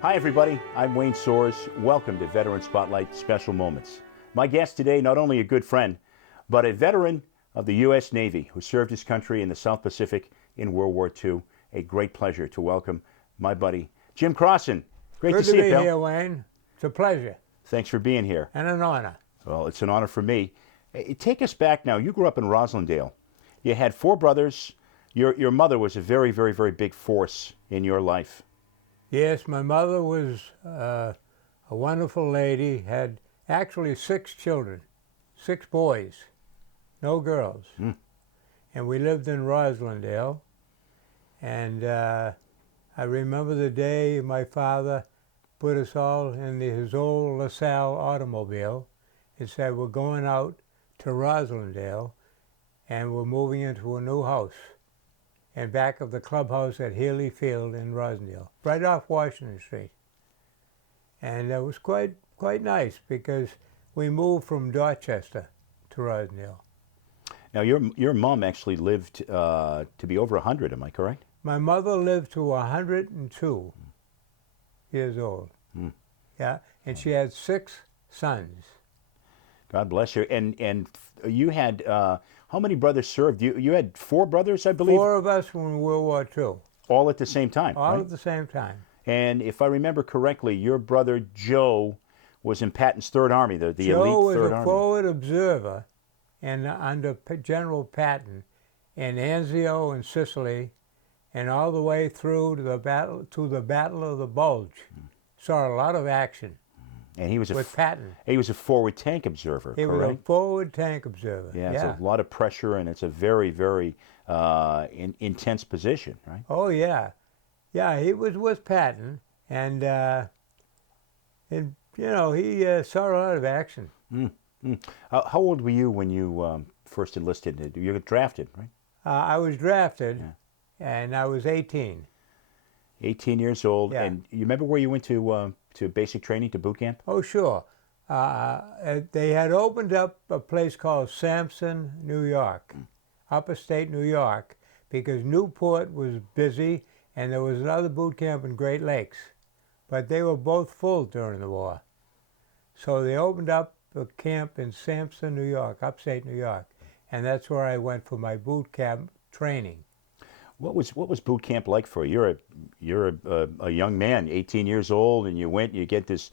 Hi everybody, I'm Wayne Soares. Welcome to Veteran Spotlight Special Moments. My guest today, not only a good friend, but a veteran of the U.S. Navy who served his country in the South Pacific in World War II. A great pleasure to welcome my buddy, Jim Crossen. Great Good to see you, be pal. here, Wayne. It's a pleasure Thanks for being here. and an honor. Well, it's an honor for me. Take us back now. You grew up in Roslindale. You had four brothers. Your mother was a very, very, very big force in your life. Yes, my mother was a wonderful lady, had actually 6 children, 6 boys, no girls. And we lived in Roslindale. And I remember the day my father put us all in his old LaSalle automobile and said, we're going out to Roslindale and we're moving into a new house in back of the clubhouse at Healy Field in Roslindale, right off Washington Street. And it was quite nice because we moved from Dorchester to Roslindale. Now, your mom actually lived to be over 100, am I correct? My mother lived to 102 years old. Yeah, and she had 6 sons. God bless you. And you had, how many brothers served? You had 4 brothers, I believe? 4 of us were in World War II. All at the same time, All right? at the same time. And if I remember correctly, your brother Joe was in Patton's Third Army, the Joe elite was Third a Army. forward observer and under General Patton in Anzio and Sicily, and all the way through to the Battle of the Bulge. Saw a lot of action. And he was with Patton. He was a forward tank observer, He correct? was a forward tank observer. Yeah, it's a lot of pressure, and it's a very, very intense position, right? Oh yeah, yeah. He was with Patton, and you know he saw a lot of action. How old were you when you first enlisted? You got drafted, right? I was drafted, and I was 18. 18 years old, Yeah. and you remember where you went to basic training, to boot camp? Oh sure. They had opened up a place called Sampson, New York, upstate New York, because Newport was busy, and there was another boot camp in Great Lakes, but they were both full during the war. So they opened up a camp in Sampson, New York, upstate New York, and that's where I went for my boot camp training. What was boot camp like for you? You're a young man, 18 years old, and you went. You get this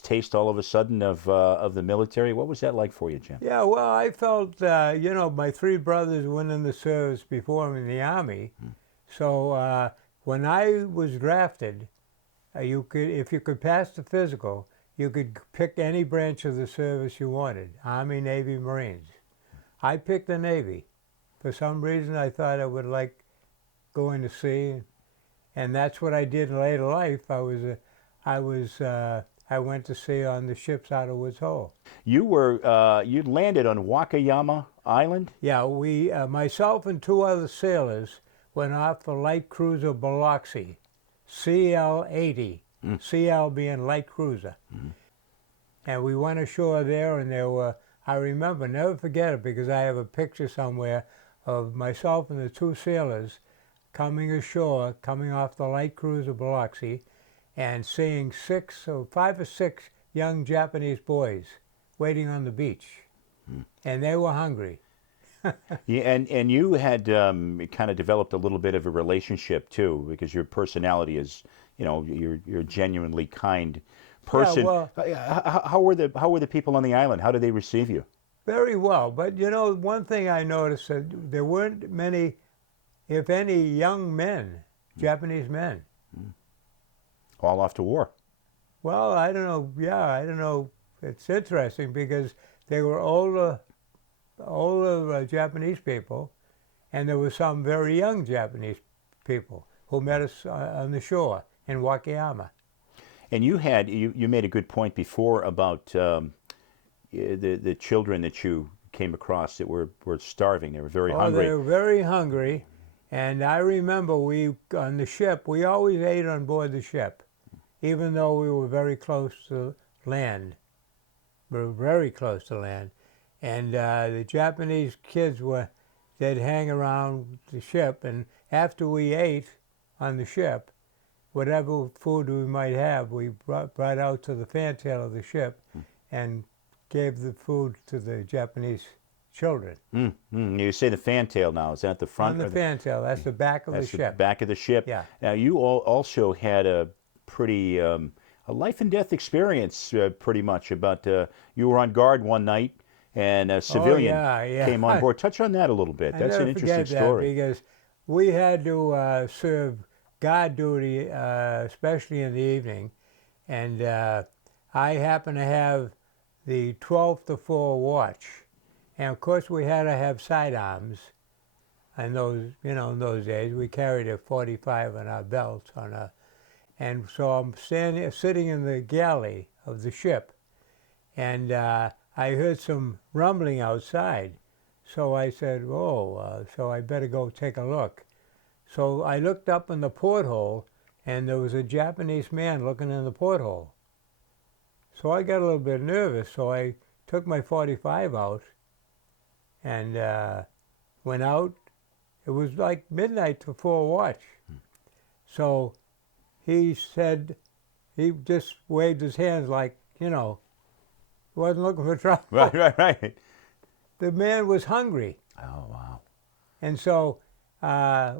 taste all of a sudden of the military. What was that like for you, Jim? Yeah, well, I felt you know, my 3 brothers went in the service before me in the Army, so when I was drafted, if you could pass the physical, you could pick any branch of the service you wanted: Army, Navy, Marines. I picked the Navy. For some reason, I thought I would like going to sea, and that's what I did in later life. I went to sea on the ships out of Woods Hole. You landed on Wakayama Island? Yeah, we, myself and 2 other sailors went off the light cruiser Biloxi, CL-80, CL being light cruiser. And we went ashore there, and there were, I remember, never forget it, because I have a picture somewhere of myself and the 2 sailors coming ashore, coming off the light cruiser Biloxi, and seeing 5 or 6 young Japanese boys waiting on the beach, and they were hungry. Yeah, and you had kind of developed a little bit of a relationship too, because your personality is, you know, you're a genuinely kind person. Yeah, well, how were the people on the island? How did they receive you? very well, but you know, one thing I noticed, that there weren't many, if any, young men, Japanese men. All off to war. Well, I don't know. Yeah, I don't know. It's interesting because they were older Japanese people, and there were some very young Japanese people who met us on the shore in Wakayama. And you made a good point before about the children that you came across that were starving. They were very hungry. They were very hungry, and I remember on the ship, we always ate on board the ship, even though we were very close to land. We were very close to land, and the Japanese kids they'd hang around the ship, and after we ate on the ship, whatever food we might have, we brought out to the fantail of the ship and gave the food to the Japanese children. You say the fantail now. Is that the front? On the fantail, that's the back of the That's the ship. back of the ship. Yeah. Now, you also had a pretty a life and death experience, pretty much. About you were on guard one night, and a civilian came on board. Touch on that a little bit. That's an interesting story. Because we had to serve guard duty, especially in the evening, and I happened to have the 12 to 4 watch, and of course we had to have sidearms. In those, in those days, we carried a 45 on our belts and so I'm sitting in the galley of the ship, and I heard some rumbling outside. So I said, so I better go take a look. So I looked up in the porthole, and there was a Japanese man looking in the porthole. So I got a little bit nervous, so I took my 45 out and went out. It was like midnight to 4 watch. So he said, he just waved his hands like, he wasn't looking for trouble. Right. The man was hungry. Oh, wow. And so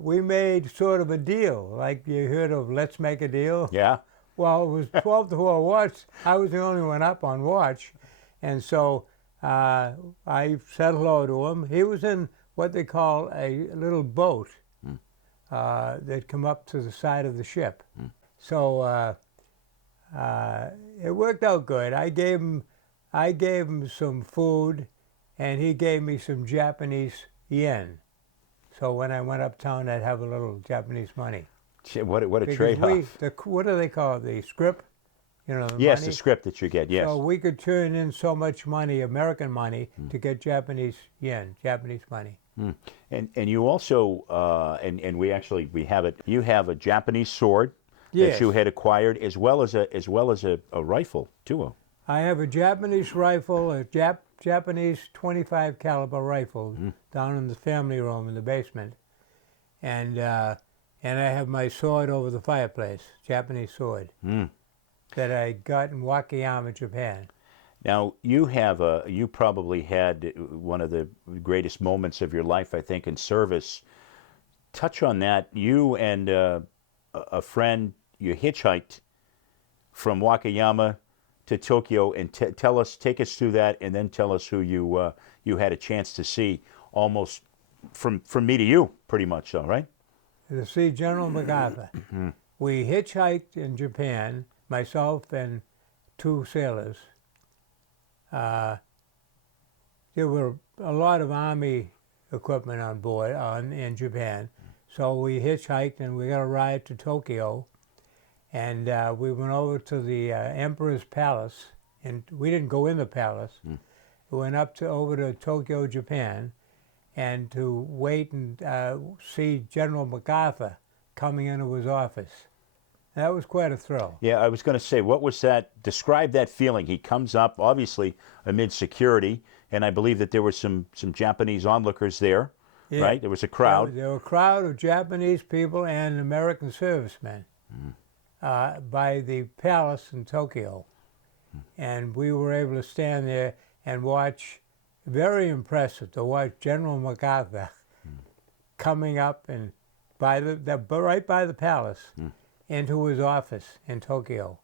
we made sort of a deal, like you heard of Let's Make a Deal. Yeah. Well, it was 12 to 4 watch. I was the only one up on watch. And so I said hello to him. He was in what they call a little boat that come up to the side of the ship. So it worked out good. I gave him some food, and he gave me some Japanese yen. So when I went uptown, I'd have a little Japanese money. What a trade-off. What do they call it? The scrip? Yes, money? the script that you get, yes. So we could turn in so much money, American money, to get Japanese yen, Japanese money. And you also, and we have it, you have a Japanese sword that you had acquired, as well as a rifle, too. I have a Japanese rifle, a Japanese 25 caliber rifle down in the family room in the basement. And I have my sword over the fireplace, Japanese sword, that I got in Wakayama, Japan. Now, you probably had one of the greatest moments of your life, I think, in service. Touch on that. You and a friend, you hitchhiked from Wakayama to Tokyo, and take us through that, and then tell us who you had a chance to see, almost from me to you, pretty much, so, right? To see General MacArthur. We hitchhiked in Japan, myself and 2 sailors. There were a lot of Army equipment on board in Japan, so we hitchhiked and we got a ride to Tokyo, and we went over to the Emperor's Palace, and we didn't go in the palace. We went over to Tokyo, Japan, and to wait and see General MacArthur coming into his office. That was quite a thrill. Yeah, I was going to say, what was that? Describe that feeling. He comes up, obviously, amid security, and I believe that there were some Japanese onlookers there, right? There was a crowd. There were a crowd of Japanese people and American servicemen by the palace in Tokyo. And we were able to stand there and watch, very impressive, to watch General MacArthur coming up and right by the palace. Into his office in Tokyo.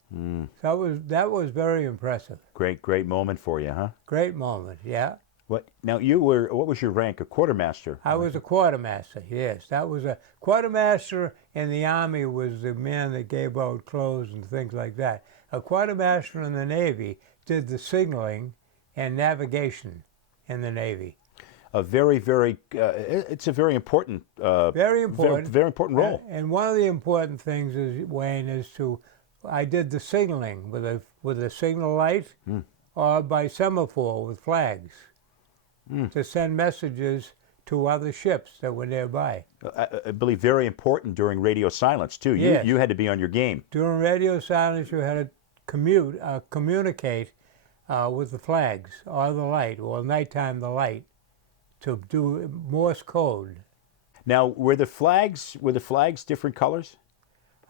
So that was very impressive. Great moment for you, huh? Great moment, yeah. What was your rank? A quartermaster? I was a quartermaster, yes. That was a quartermaster in the Army was the man that gave out clothes and things like that. A quartermaster in the Navy did the signaling and navigation in the Navy. A very it's a very important very important role. And one of the important things is, Wayne, I did the signaling with a signal light or by semaphore with flags to send messages to other ships that were nearby. I believe very important during radio silence too. Yes. You had to be on your game. During radio silence, you had to communicate with the flags or the light, or nighttime the light, to do Morse code. Now, were the flags different colors?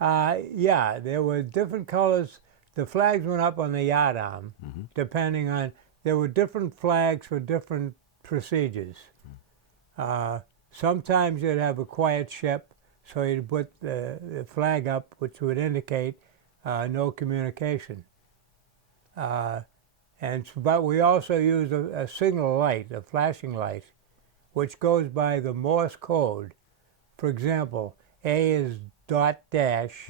Yeah, there were different colors. The flags went up on the yardarm, depending on, there were different flags for different procedures. Sometimes you'd have a quiet ship, so you'd put the flag up, which would indicate no communication. But we also use a signal light, a flashing light, which goes by the Morse code. For example, A is dot dash,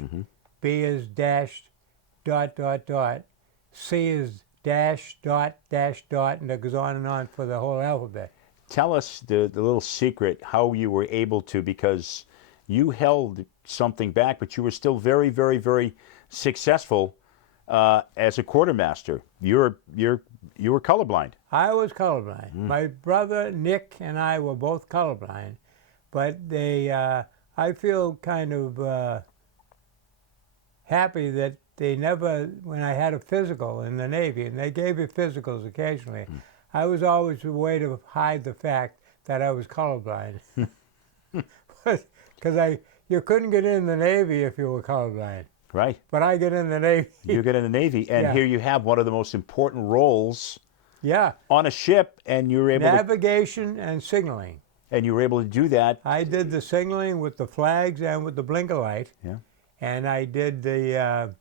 B is dash dot dot dot, C is dash dot dash dot, and it goes on and on for the whole alphabet. Tell us the little secret how you were able to, because you held something back, but you were still very, very, very successful as a quartermaster. You were colorblind. I was colorblind. My brother Nick and I were both colorblind, but I feel kind of happy that they never, when I had a physical in the Navy, and they gave you physicals occasionally, I was always a way to hide the fact that I was colorblind. Because you couldn't get in the Navy if you were colorblind. Right. But I get in the Navy. You get in the Navy, and here you have one of the most important roles on a ship, and you were able Navigation and signaling. And you were able to do that. I did the signaling with the flags and with the blinker light. Yeah. And I did the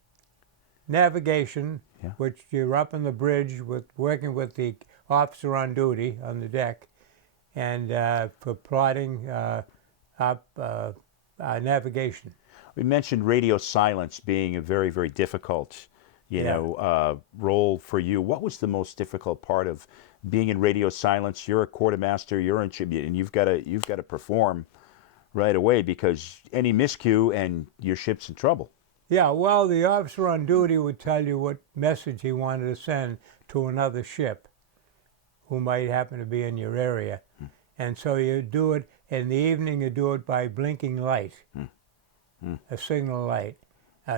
navigation, which you're up on the bridge working with the officer on duty on the deck, and for plotting up navigation. We mentioned radio silence being a very, very difficult, role for you. What was the most difficult part of being in radio silence? You're a quartermaster, you're in tribute, and you've got to perform right away, because any miscue and your ship's in trouble. Yeah, well, the officer on duty would tell you what message he wanted to send to another ship who might happen to be in your area. And so you do it in the evening, you do it by blinking light, a signal light.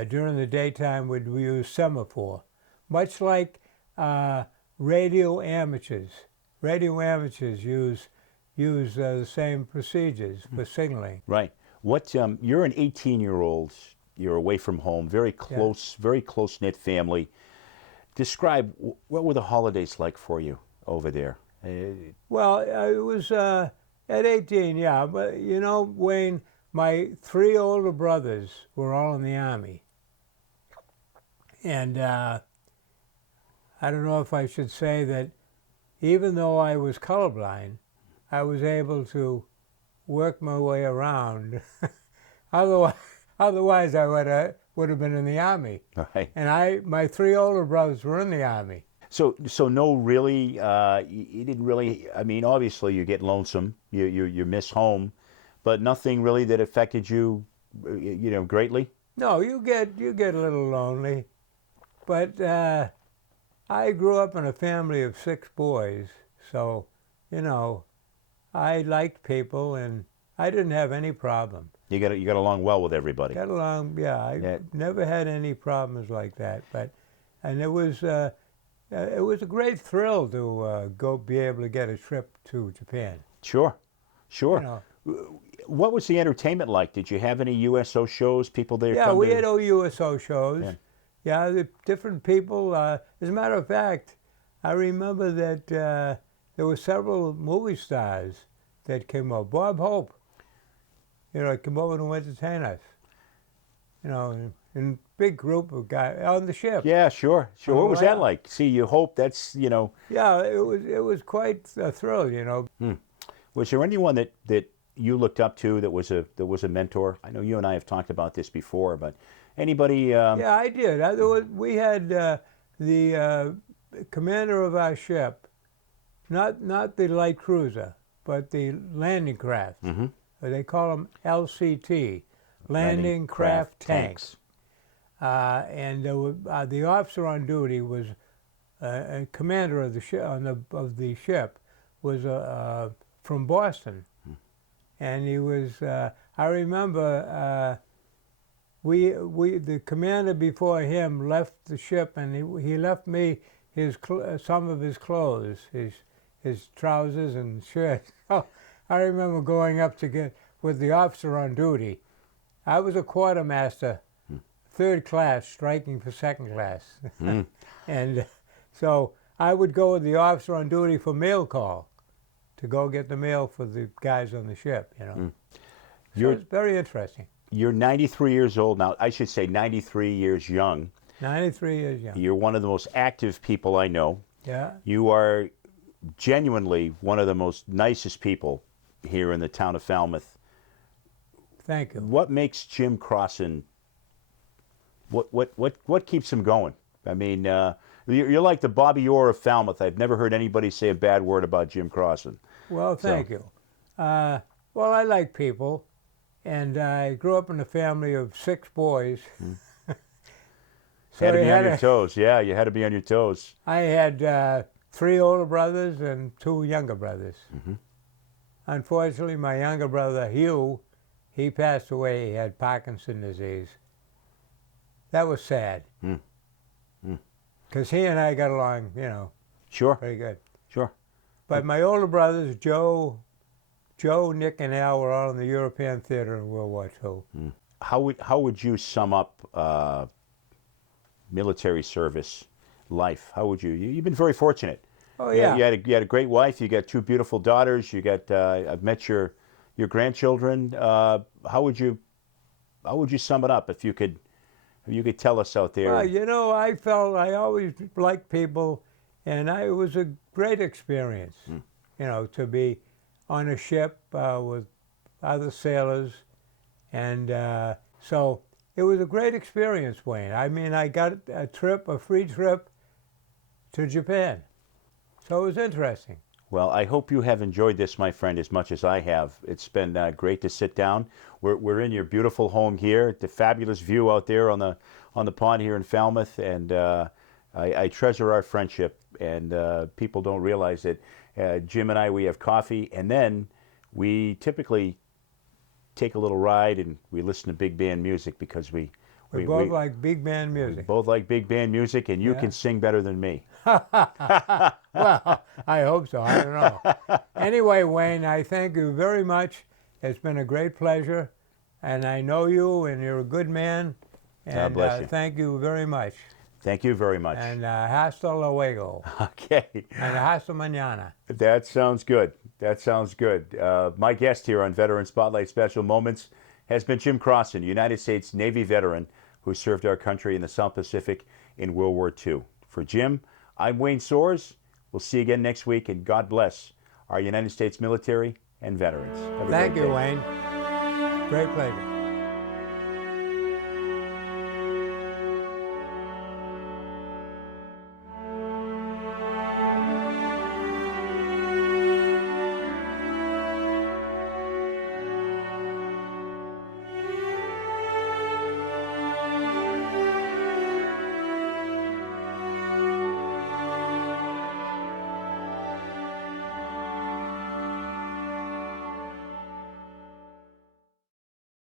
During the daytime, we use semaphore, much like radio amateurs. Radio amateurs use the same procedures for signaling. Right. What you're an 18-year-old. You're away from home. Very close, very close-knit family. Describe, what were the holidays like for you over there? Well, it was at 18, yeah. But you know, Wayne, my 3 older brothers were all in the Army. And I don't know if I should say that even though I was colorblind, I was able to work my way around. Otherwise I would have been in the Army. Right. And my 3 older brothers were in the Army. So no, really, you didn't really. I mean, obviously you get lonesome, you miss home, but nothing really that affected you, greatly. No, you get a little lonely, but I grew up in a family of 6 boys, so I liked people and I didn't have any problem. You got along well with everybody. Got along, yeah. I never had any problems like that, and it was a great thrill to be able to get a trip to Japan. Sure. What was the entertainment like? Did you have any USO shows? People there? Yeah, we had USO shows. Yeah, the different people. As a matter of fact, I remember that there were several movie stars that came over. Bob Hope, came over to entertain us. In big group of guys on the ship. Yeah, sure. What was that like? See, you hope that's. Yeah, it was quite a thrill. Was there anyone that you looked up to that was a mentor? I know you and I have talked about this before, but anybody? Yeah, I did. We had the commander of our ship, not the light cruiser, but the landing craft. They call them LCT, landing craft tanks. And the officer on duty was a commander of the ship was from Boston, and he was. I remember the commander before him left the ship, and he left me some of his clothes, his trousers and shirt. I remember going up to get with the officer on duty. I was a quartermaster third class striking for second class. Mm. And so I would go with the officer on duty for mail call to go get the mail for the guys on the ship, you know. So it's very interesting. You're 93 years old now. I should say 93 years young. 93 years young. You're one of the most active people I know. Yeah. You are genuinely one of the most nicest people here in the town of Falmouth. Thank you. What makes Jim Crossen? What keeps him going? I mean, you're like the Bobby Orr of Falmouth. I've never heard anybody say a bad word about Jim Crossen. Well, thank you. Well, I like people, and I grew up in a family of 6 boys. So had to be on your toes. Yeah, you had to be on your toes. I had 3 older brothers and 2 younger brothers. Mm-hmm. Unfortunately, my younger brother, Hugh, he passed away. He had Parkinson's disease. That was sad. Because he and I got along, you know, Sure. pretty good. Sure. But my older brothers, Joe, Nick, and Al were all in the European theater in World War II. How would you sum up military service life? How would you've been very fortunate. Oh, yeah. You had a great wife. You got 2 beautiful daughters. You got I've met your grandchildren. How would you sum it up if you could tell us out there? Well, you know, I felt I always liked people, and it was a great experience, you know, to be on a ship with other sailors. And so it was a great experience, Wayne. I mean, I got a free trip to Japan. So it was interesting. Well, I hope you have enjoyed this, my friend, as much as I have. It's been great to sit down. We're in your beautiful home here. The fabulous view out there on the pond here in Falmouth, and I treasure our friendship. And people don't realize that Jim and I, we have coffee, and then we typically take a little ride and we listen to big band music because we both like big band music. We both like big band music, and you can sing better than me. Well, I hope so. I don't know. Anyway, Wayne, I thank you very much. It's been a great pleasure, and I know you, and you're a good man. And God bless you. Thank you very much. Thank you very much. And hasta luego. Okay. And hasta mañana. That sounds good. That sounds good. My guest here on Veteran Spotlight Special Moments has been Jim Crossen, United States Navy veteran who served our country in the South Pacific in World War II. For Jim, I'm Wayne Soares. We'll see you again next week, and God bless our United States military and veterans. Have a Thank great you, day. Wayne. Great pleasure.